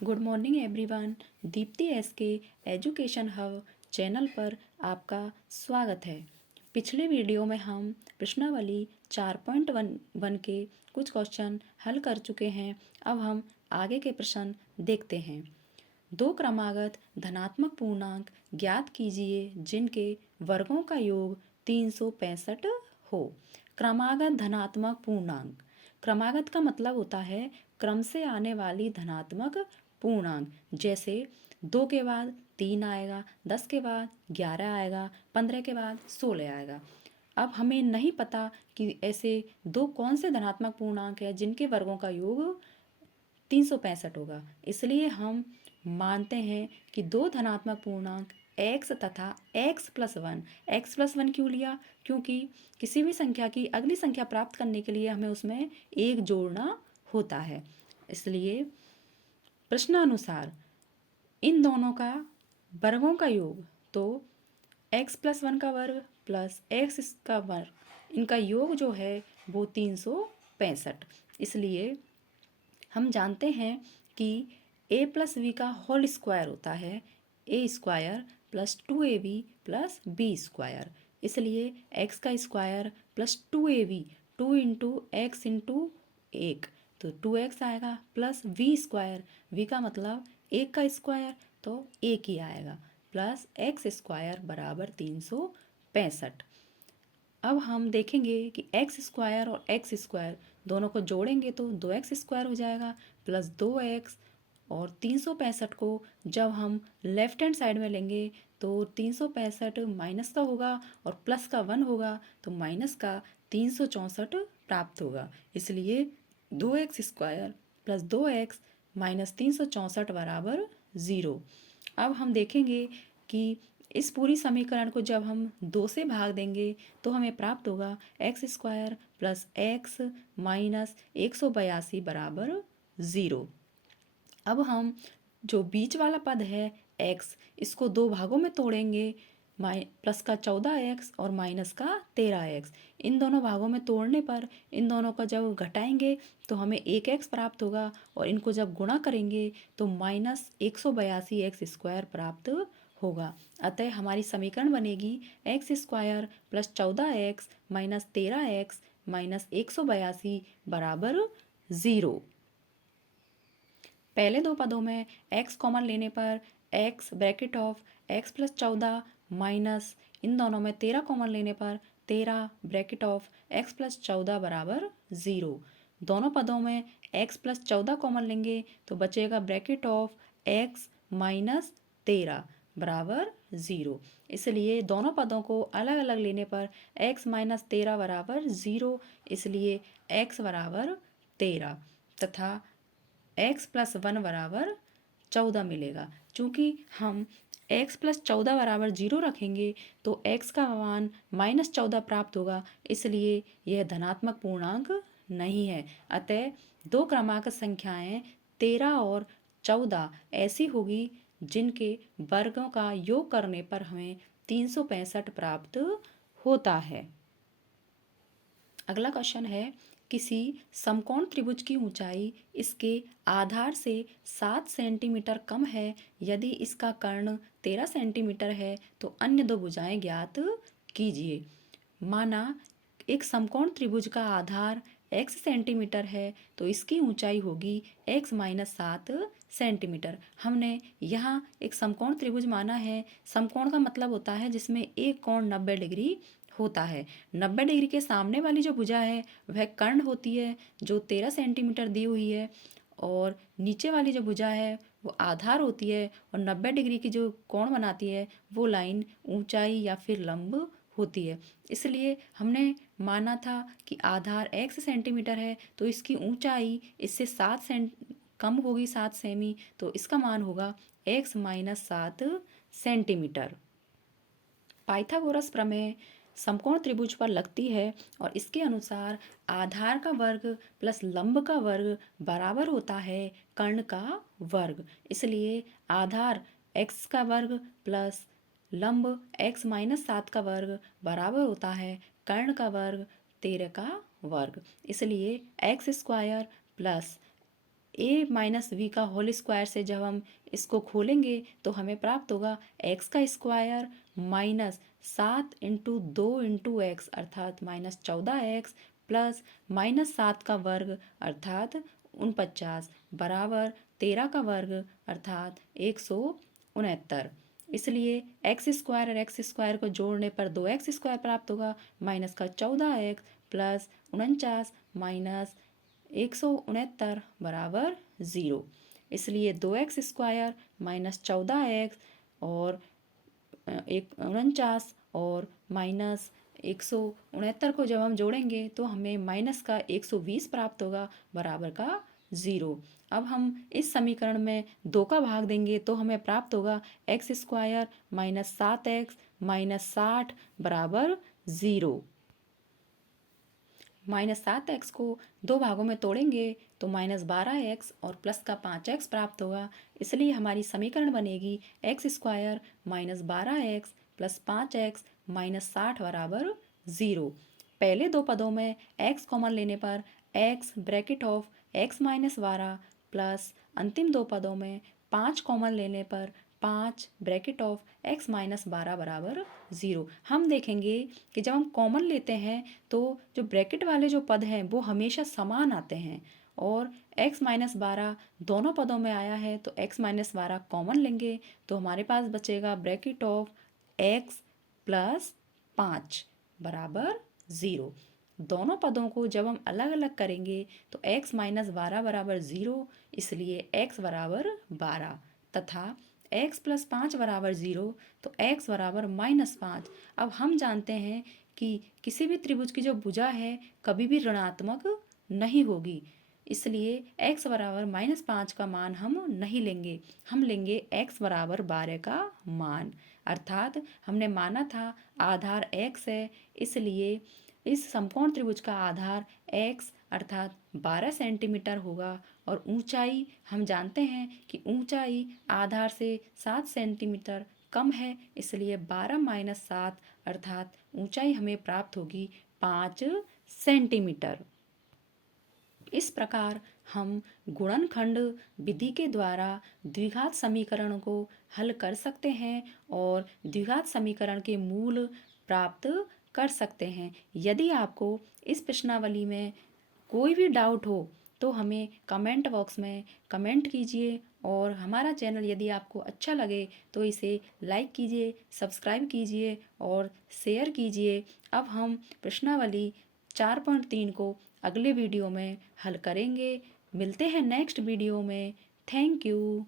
Good morning everyone. Deepti S के education hub channel पर आपका स्वागत है। पिछले वीडियो में हम प्रश्नावली 4.1 के कुछ क्वेश्चन हल कर चुके हैं। अब हम आगे के प्रश्न देखते हैं। दो क्रमागत धनात्मक पूर्णांक ज्ञात कीजिए जिनके वर्गों का योग 365 हो। क्रमागत धनात्मक पूर्णांक, क्रमागत का मतलब होता है क्रम से आने वाली धनात्मक पूर्णांक। जैसे 2 के बाद 3 आएगा, 10 के बाद 11 आएगा, 15 के बाद 16 आएगा। अब हमें नहीं पता कि ऐसे दो कौन से धनात्मक पूर्णांक है जिनके वर्गों का योग 365 होगा। इसलिए हम मानते हैं कि दो धनात्मक पूर्णांक x तथा x+1। x+1 क्यों लिया? क्योंकि किसी भी संख्या की अगली संख्या प्राप्त करने के लिए हमें उसमें एक जोड़ना होता है। इसलिए प्रश्नानुसार इन दोनों का वर्गों का योग, तो x+1 का वर्ग प्लस x का वर्ग, इनका योग जो है वो 365। इसलिए हम जानते हैं कि a+b का होल स्क्वायर होता है a² plus 2ab plus b²। इसलिए x का square plus 2ab, 2 into x into 1, तो 2x आएगा, प्लस v², v का मतलब 1 का स्क्वायर तो 1 ही आएगा, प्लस x² बराबर 365। अब हम देखेंगे कि x² और x² दोनों को जोड़ेंगे तो 2x² हो जाएगा, प्लस 2x, और 365 को जब हम लेफ्ट हैंड साइड में लेंगे तो 365 माइनस का होगा और प्लस का 1 होगा, तो माइनस का 364 प्राप्त होगा। इसलिए 2x² प्लस 2x माइनस 364 बराबर 0। अब हम देखेंगे कि इस पूरी समीकरण को जब हम 2 से भाग देंगे तो हमें प्राप्त होगा x² प्लस x माइनस 182 बराबर 0। अब हम जो बीच वाला पद है x, इसको दो भागों में तोड़ेंगे, प्लस का 14x और माइनस का 13x। इन दोनों भागों में तोड़ने पर इन दोनों का जब घटाएंगे तो हमें 1x प्राप्त होगा, और इनको जब गुणा करेंगे तो माइनस 182x² प्राप्त होगा। अतः हमारी समीकरण बनेगी x² plus 14x minus 13x minus 182 बराबर 0। पहले दो पदों में x कॉमन लेने पर x bracket of x plus 14 minus इन दोनों में 13 कॉमन लेने पर 13 ब्रैकेट ऑफ x प्लस 14 बराबर 0। दोनों पदों में x प्लस 14 कॉमन लेंगे तो बचेगा ब्रैकेट ऑफ x माइनस 13 बराबर 0। इसलिए दोनों पदों को अलग अलग लेने पर x माइनस 13 बराबर 0, इसलिए x बराबर 13 तथा x प्लस 1 बराबर 14 मिलेगा। चूँकि हम x प्लस 14 बराबर 0 रखेंगे तो x का मान माइनस 14 प्राप्त होगा, इसलिए यह धनात्मक पूर्णांक नहीं है। अतः दो क्रमांक संख्याएं 13 और 14 ऐसी होगी जिनके वर्गों का योग करने पर हमें 365 प्राप्त होता है। अगला क्वेश्चन है, किसी समकोण त्रिभुज की ऊंचाई इसके आधार से 7 सेंटीमीटर कम है। यदि इसका कर्ण 13 सेंटीमीटर है तो अन्य दो भुजाएं ज्ञात कीजिए। माना एक समकोण त्रिभुज का आधार x सेंटीमीटर है तो इसकी ऊंचाई होगी x माइनस 7 सेंटीमीटर। हमने यहाँ एक समकोण त्रिभुज माना है। समकोण का मतलब होता है जिसमें एक कोण 90 डिग्री होता है। 90 डिग्री के सामने वाली जो भुजा है वह कर्ण होती है जो 13 सेंटीमीटर दी हुई है, और नीचे वाली जो भुजा है वो आधार होती है, और 90 डिग्री की जो कोण बनाती है वो लाइन ऊंचाई या फिर लंब होती है। इसलिए हमने माना था कि आधार x सेंटीमीटर है तो इसकी ऊंचाई इससे 7 सेंट कम होगी, 7 सेमी, तो इसका मान होगा x माइनस 7 सेंटीमीटर। पाइथागोरस प्रमेय समकोण त्रिभुज पर लगती है और इसके अनुसार आधार का वर्ग प्लस लंब का वर्ग बराबर होता है कर्ण का वर्ग। इसलिए आधार x का वर्ग प्लस लंब x माइनस 7 का वर्ग बराबर होता है कर्ण का वर्ग 13 का वर्ग। इसलिए x² plus a minus b का होल स्क्वायर से जब हम इसको खोलेंगे तो हमें प्राप्त होगा एक्स का स्क्वायर माइनस 7 × 2 × एक्स अर्थात -14 एक्स प्लस -7 का वर्ग अर्थात 49 बराबर 13 का वर्ग अर्थात 169। इसलिए एक्स स्क्वायर और एक्स स्क्वायर को जोड़ने पर 2x स्क्वायर प्राप्त होगा माइनस का 14x प्लस 49 माइनस 169 बराबर 0। इसलिए 2x स्क्वायर माइनस 14x और 49 और माइनस 169 को जब हम जोड़ेंगे तो हमें माइनस का 120 प्राप्त होगा बराबर का 0। अब हम इस समीकरण में 2 का भाग देंगे तो हमें प्राप्त होगा x square minus 7x minus 60 बराबर 0। -7x को 2 भागों में तोड़ेंगे तो -12x और प्लस का 5x प्राप्त होगा। इसलिए हमारी समीकरण बनेगी x square -12x plus 5x minus 60 बराबर 0। पहले 2 पदों में x कॉमन लेने पर x bracket of x minus 12 plus अंतिम 2 पदों में 5 कॉमन लेने पर 5 ब्रैकेट ऑफ x माइनस 12 बराबर 0। हम देखेंगे कि जब हम कॉमन लेते हैं तो जो ब्रैकेट वाले जो पद हैं वो हमेशा समान आते हैं और x माइनस 12 दोनों पदों में आया है तो x माइनस 12 कॉमन लेंगे तो हमारे पास बचेगा ब्रैकेट ऑफ x प्लस 5 बराबर 0। दोनों पदों को जब हम अलग अलग करेंगे तो x माइनस 12 बराबर 0, इसलिए x बराबर 12 तथा x प्लस 5 बराबर 0 तो x बराबर -5। अब हम जानते हैं कि किसी भी त्रिभुज की जो भुजा है कभी भी ऋणात्मक नहीं होगी, इसलिए x बराबर -5 का मान हम नहीं लेंगे, हम लेंगे x बराबर 12 का मान। अर्थात हमने माना था आधार x है, इसलिए इस समकोण त्रिभुज का आधार x अर्थात 12 सेंटीमीटर होगा और ऊंचाई हम जानते हैं कि ऊंचाई आधार से 7 सेंटीमीटर कम है, इसलिए 12 माइनस 7 अर्थात ऊंचाई हमें प्राप्त होगी 5 सेंटीमीटर। इस प्रकार हम गुणनखंड विधि के द्वारा द्विघात समीकरण को हल कर सकते हैं और द्विघात समीकरण के मूल प्राप्त कर सकते हैं। यदि आपको इस प्रश्नावली में कोई भी डाउट हो तो हमें कमेंट बॉक्स में कमेंट कीजिए और हमारा चैनल यदि आपको अच्छा लगे तो इसे लाइक कीजिए, सब्सक्राइब कीजिए और शेयर कीजिए। अब हम प्रश्नावली 4.3 को अगले वीडियो में हल करेंगे। मिलते हैं नेक्स्ट वीडियो में। Thank you.